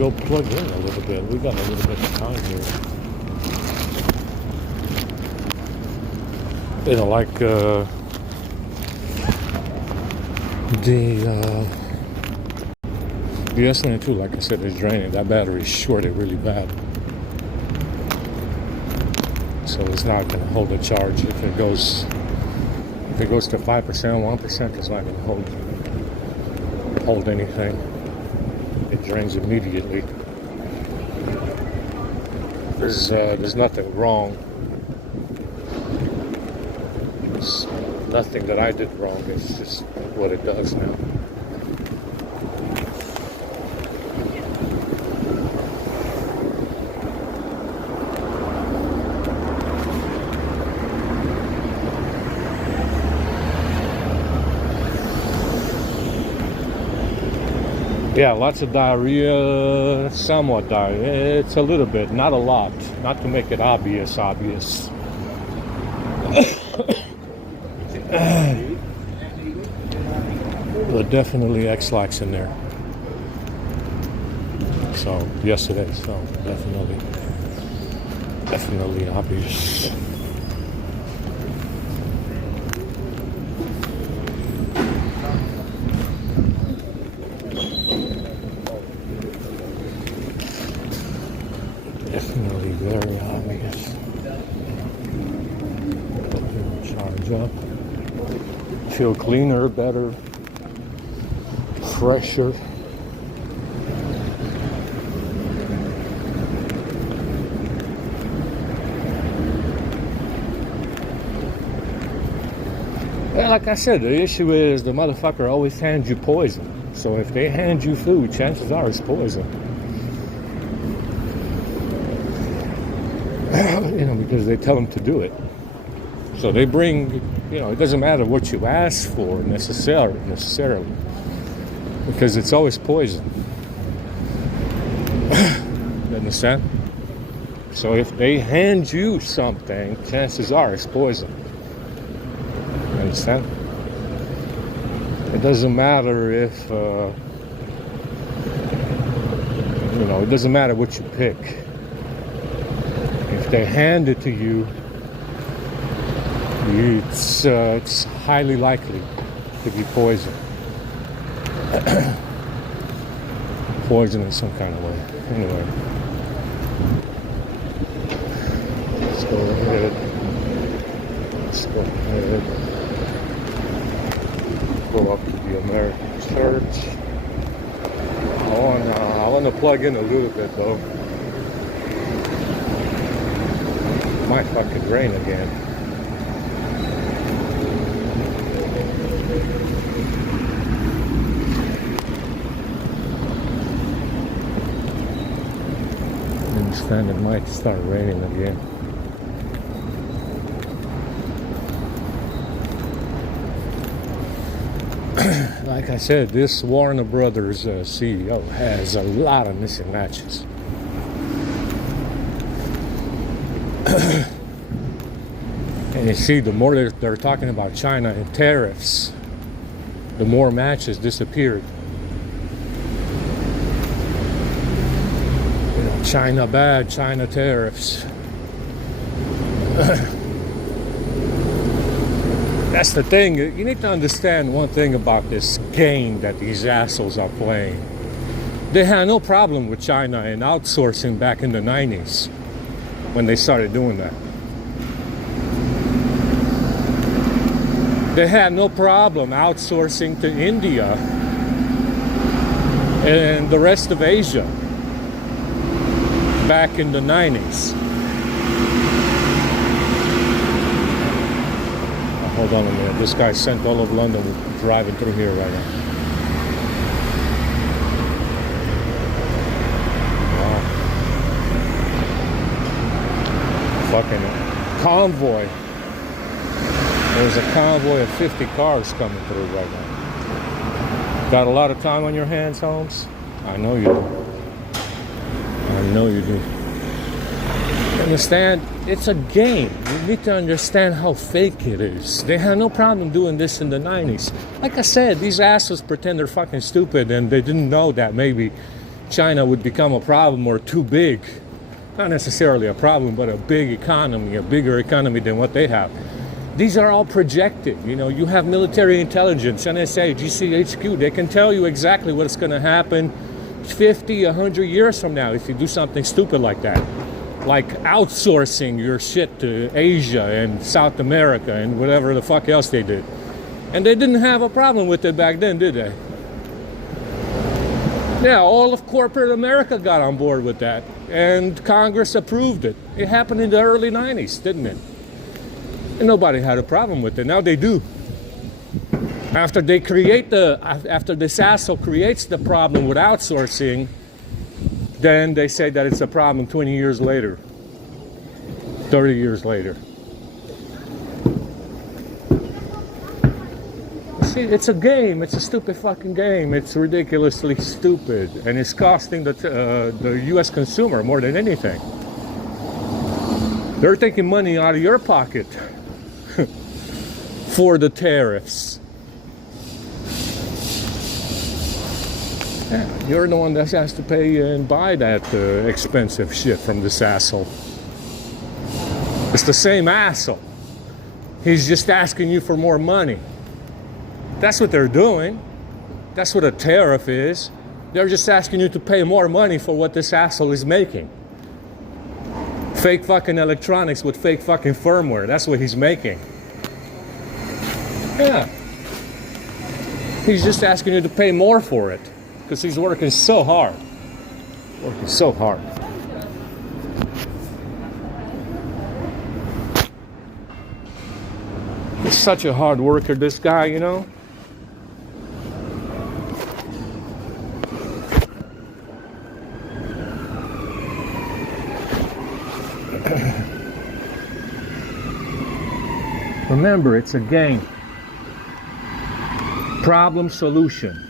go plug in a little bit. We got a little bit of time here. You know, like the S92, like I said, is draining. That battery is shorted really bad. So it's not going to hold a charge. If it goes to 5%, 1%, it's not going to hold anything. It drains immediately. There's nothing wrong. It's nothing that I did wrong. It's just what it does now. Yeah, lots of diarrhea, somewhat diarrhea. It's a little bit, not a lot. Not to make it obvious. But definitely X-Lax in there. So, yesterday, so definitely obvious. Definitely very obvious. Charge up. Feel cleaner, better, fresher. Well, like I said, the issue is the motherfucker always hands you poison. So if they hand you food, chances are it's poison. You know, because they tell them to do it. So they bring, you know, it doesn't matter what you ask for necessarily, because it's always poison. You understand? So if they hand you something, chances are it's poison. You understand? It doesn't matter if, you know, it doesn't matter what you pick. If they hand it to you, it's highly likely to be poison. Poison in some kind of way. Anyway, let's go ahead. Go up to the American Church. I want to plug in a little bit though. Might fucking rain again. I understand it might start raining again. Like I said, this Warner Brothers CEO has a lot of missing matches. And you see, the more they're talking about China and tariffs, the more matches disappeared. You know, China bad, China tariffs. That's the thing. You need to understand one thing about this game that these assholes are playing. They had no problem with China and outsourcing back in the 90s when they started doing that. They had no problem outsourcing to India and the rest of Asia back in the 90s. Hold on a minute. This guy sent all of London driving through here right now. Wow. Fucking convoy. There's a convoy of 50 cars coming through right now. Got a lot of time on your hands, Holmes? I know you do. I know you do. Understand? It's a game. You need to understand how fake it is. They had no problem doing this in the 90s. Like I said, these assholes pretend they're fucking stupid and they didn't know that maybe China would become a problem or too big. Not necessarily a problem, but a big economy, a bigger economy than what they have. These are all projected. You know, you have military intelligence, NSA, GCHQ. They can tell you exactly what's going to happen 50, 100 years from now if you do something stupid like that. Like outsourcing your shit to Asia and South America and whatever the fuck else they did. And they didn't have a problem with it back then, did they? Yeah, all of corporate America got on board with that. And Congress approved it. It happened in the early 90s, didn't it? And nobody had a problem with it. Now they do. After this asshole creates the problem with outsourcing, then they say that it's a problem 20 years later, 30 years later. See, it's a game. It's a stupid fucking game. It's ridiculously stupid, and it's costing the U.S. consumer more than anything. They're taking money out of your pocket for the tariffs. Yeah, you're the one that has to pay and buy that expensive shit from this asshole. It's the same asshole. He's just asking you for more money. That's what they're doing. That's what a tariff is. They're just asking you to pay more money for what this asshole is making. Fake fucking electronics with fake fucking firmware. That's what he's making. Yeah. He's just asking you to pay more for it. Because he's working so hard. Working so hard. He's such a hard worker, this guy, you know? Remember, it's a game. Problem, solution.